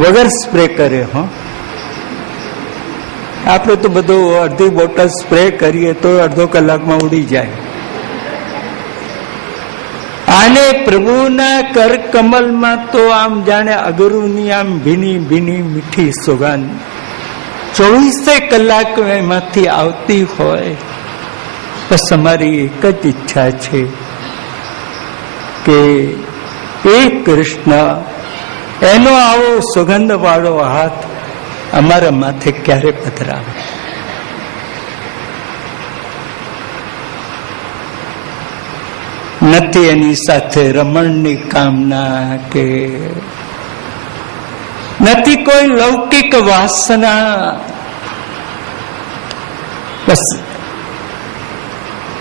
વગર સ્પ્રે કરે. આપણે તો બધું અડધી બોટલ સ્પ્રે કરીએ તો અડધો કલાકમાં ઉડી જાય. આને પ્રભુના કર કમલમાં તો આમ જાણે અગરુની આમ ભીની ભીની મીઠી સુગંધ 24 કલાક એમાંથી આવતી હોય. બસ અમારી એક જ ઈચ્છા છે કે એ કૃષ્ણ એનો આવો સુગંધ વાળો હાથ અમારા માથે ક્યારે પધરાવે. નથી એની સાથે રમણની કામના કે નથી કોઈ લૌકિક વાસના. બસ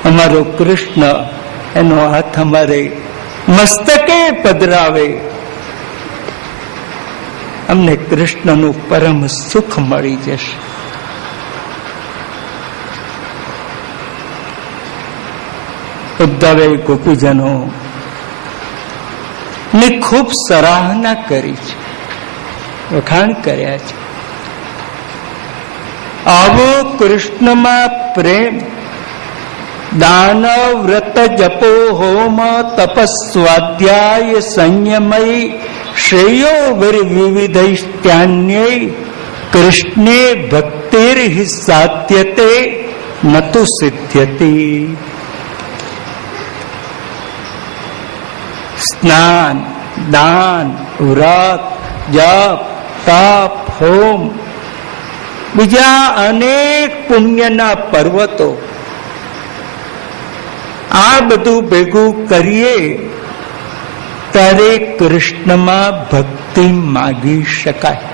અમારો કૃષ્ણ એનો હાથ અમારે મસ્તકે પધરાવે, અમને કૃષ્ણનું પરમ સુખ મળી જશે. ઉદ્ધવે ગોપીજનો ની ખૂબ સરાહના કરી છે, વખાણ કર્યા છે. આવો કૃષ્ણમાં પ્રેમ, દાન વ્રત જપો હોમ તપસ્વાધ્યાય સંયમય શ્રેયો વિવિધૈષ્ટ્યાન્યૈ કૃષ્ણે ભક્તિર્હિ સાધ્યતે નતુ સિદ્ધ્યતિ. સ્નાન, દાન, વ્રત, જપ, તપ, હોમ, બીજા અનેક પુણ્યના પર્વતો, આ બધું ભેગું કરીએ ત્યારે કૃષ્ણમાં ભક્તિ માગી શકાય.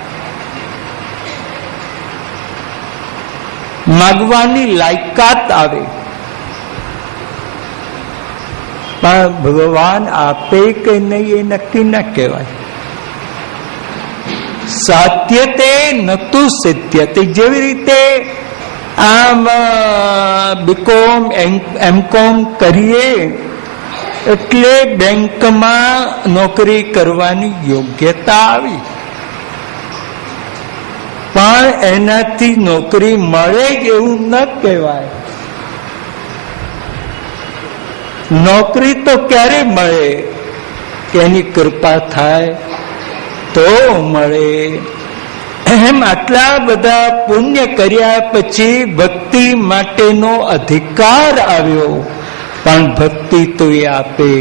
માગવાની લાયકાત આવે. પણ ભગવાન આપે કે નહીં એ નક્કી ન કહેવાય. સાધ્યતે નતુ સિદ્ધ્યતે. જેવી રીતે આમ બીકોમ એમકોમ કરીએ એટલે બેંકમાં નોકરી કરવાની યોગ્યતા આવી, પણ એનાથી નોકરી મળે જ એવું ન કહેવાય. નોકરી તો ક્યારે મળે? એની કૃપા થાય તો મળે. એમ આટલા બધા પુણ્ય કર્યા પછી ભક્તિ માટેનો અધિકાર આવ્યો, પણ ભક્તિ તો એ આપે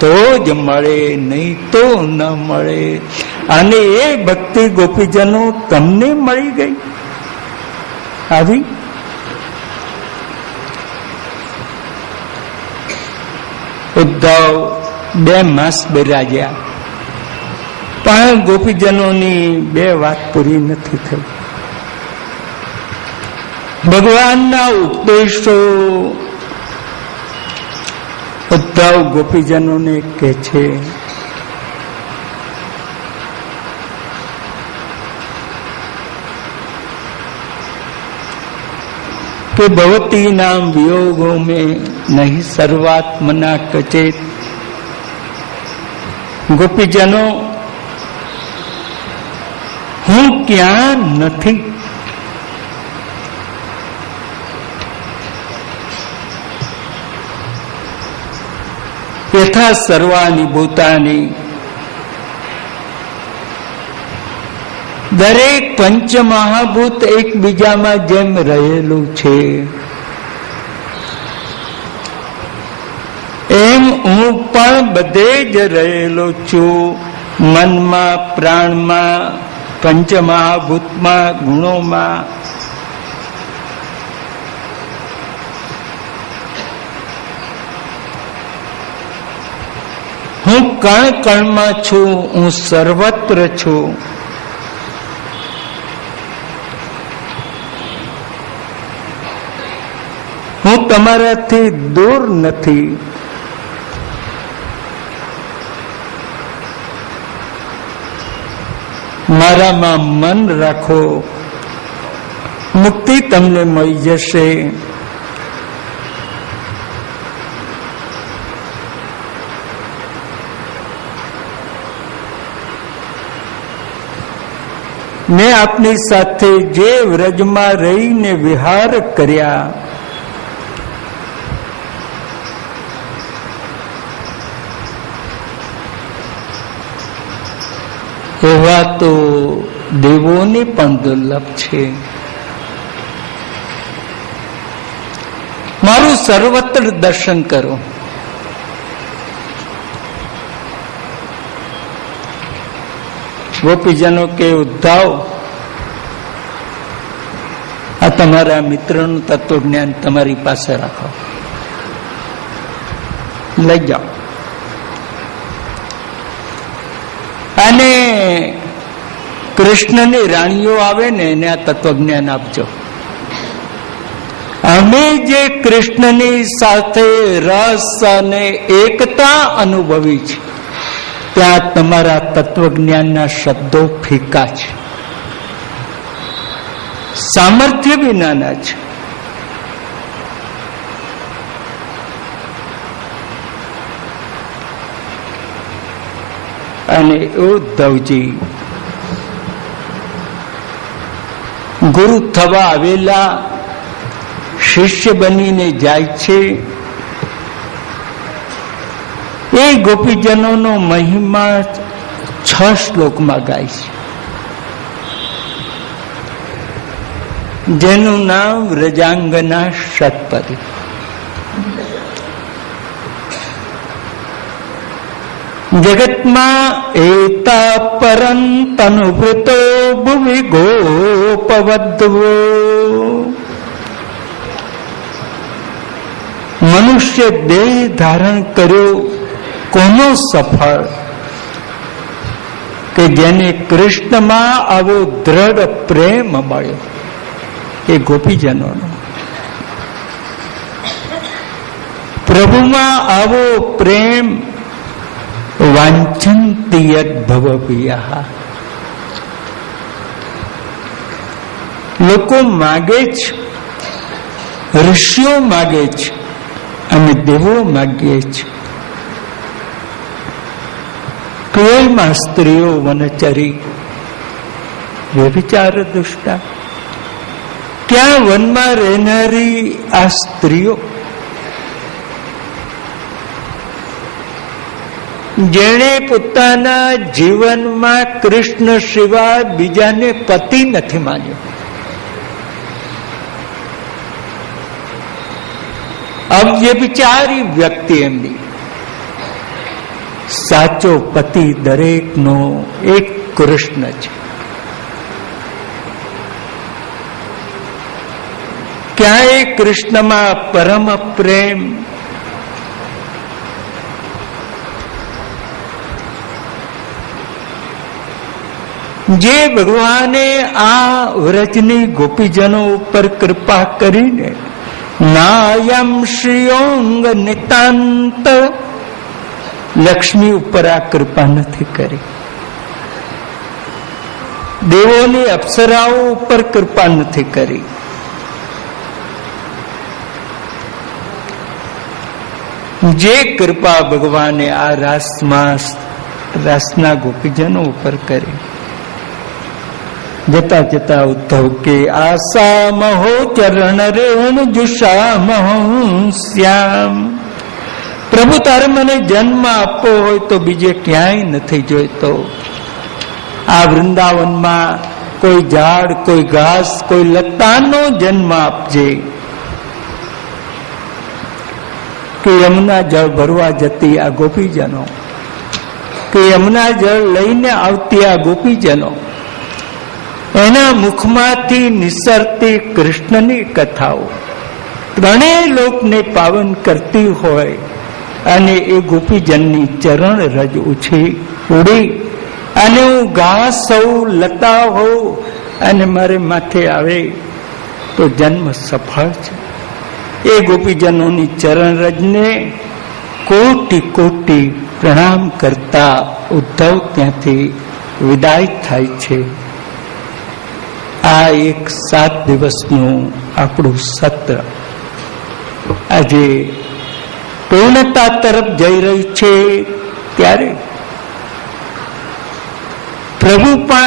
તો જ મળે, નહીં તો ન મળે. અને એ ભક્તિ ગોપીજનો તમને મળી ગઈ આવી. ઉદ્ધવ 2 માસ બિરાજ્યા, પણ ગોપીજનોની 2 વાત પૂરી નથી થઈ. ભગવાનના ઉપદેશો ઉદ્ધવ ગોપીજનોને કહે છે કે ભવતી નામ વિયોગો में नहीं सर्वात्मना कचेत. ગોપીજનો, હું ક્યાં નથી. યથા સર્વાણી ભૂતાની. દરેક પંચમહાભૂત એકબીજામાં જેમ રહેલું છે એમ હું પણ બધે જ રહેલો છું. મનમાં, પ્રાણમાં, પંચમહાભૂતમાં, ગુણોમાં. હું કણ કણમાં છું, હું સર્વત્ર છું. હું તમારાથી દૂર નથી. મારામાં મન રાખો, મુક્તિ તમને મળી જશે. મેં આપની સાથે જે વ્રજમાં રહીને વિહાર કર્યા, એવા તો દેવોને પણ દુર્લભ છે. મારું સર્વત્ર દર્શન કરો. ગોપીજનો કે ઉદ્ધવ, આ તમારા મિત્રનું તત્વજ્ઞાન તમારી પાસે રાખો, લઈ જાઓ અને કૃષ્ણની રાણીઓ આવે ને એને આ તત્વજ્ઞાન આપજો. અમે જે કૃષ્ણની સાથે રસ અને એકતા અનુભવી છે, ત્યાં તમારા તત્વજ્ઞાનના શબ્દો ફીકા છે, સામર્થ્ય વિનાના છે. અને ઉદ્ધવજી ગુરુ થવા આવેલા શિષ્ય બનીને જાય છે. એ ગોપીજનોનો મહિમા 6 શ્લોકમાં ગાય છે, જેનું નામ વ્રજાંગના ષટપદી. જગતમાં એતા પરંતનુવૃતો ભુવિ ગોપવદ્વો. મનુષ્ય દેહ ધારણ કર્યો કોનો સફળ, કે જેને કૃષ્ણમાં આવો દ્રઢ પ્રેમ મળ્યો, એ ગોપીજનોનો. પ્રભુમાં આવો પ્રેમ વાંછંતિ યદ્ભવપિયઃ. લોકો માગે છે, ઋષિઓ માગે છે અને દેવો માગે છે. ક્રોયમાં સ્ત્રીઓ વનચરી વ્યભિચાર દુષ્ટા. ક્યાં વનમાં રહેનારી આ સ્ત્રીઓ, જેણે પોતાના જીવનમાં કૃષ્ણ સિવાય બીજાને પતિ નથી માન્યો. અવ્યભિચારી વ્યક્તિ એમની. સાચો પતિ દરેકનો એક કૃષ્ણ છે. ક્યાંય કૃષ્ણમાં પરમ પ્રેમ, જે ભગવાને આ વ્રજની ગોપીજનો ઉપર કૃપા કરીને નાયમ શ્રીયોંગ નિતાંત લક્ષ્મી ઉપર આ કૃપા નથી કરી, દેવોની અપ્સરાઓ ઉપર કૃપા નથી કરી. જે કૃપા ભગવાને આ રાસના ગોપીજનો ઉપર કરી, જતા જતા ઉદ્ધવ કે આશા મહો ચરણ રેણ જુષા મહો શ્યામ. પ્રભુ તારે મને જન્મ આપવો હોય તો બીજે ક્યાંય નથી જોઈતો. આ વૃંદાવનમાં કોઈ ઝાડ, કોઈ ઘાસ, કોઈ લતાનો જન્મ આપજે. કે યમુના જળ ભરવા જતી આ ગોપીજનો, કે યમુના જળ લઈને આવતી આ ગોપીજનો, એના મુખમાંથી નિસરતી કૃષ્ણની કથાઓ ત્રણેય લોકને પાવન કરતી હોય, અને એ ગોપીજનની ચરણ રજ ઉડી અને હું ઘાસ હોઉં, લતા હોઉં અને મારે માથે આવે તો જન્મ સફળ છે. એ ગોપીજનોની ચરણ રજને કોટી કોટી પ્રણામ કરતા ઉદ્ધવ ત્યાંથી વિદાય થાય છે. આ એક 7 દિવસનું આપણું સત્ર આજે પૂર્ણતા તરફ જઈ રહ્યું છે. ત્યારે પ્રભુ પણ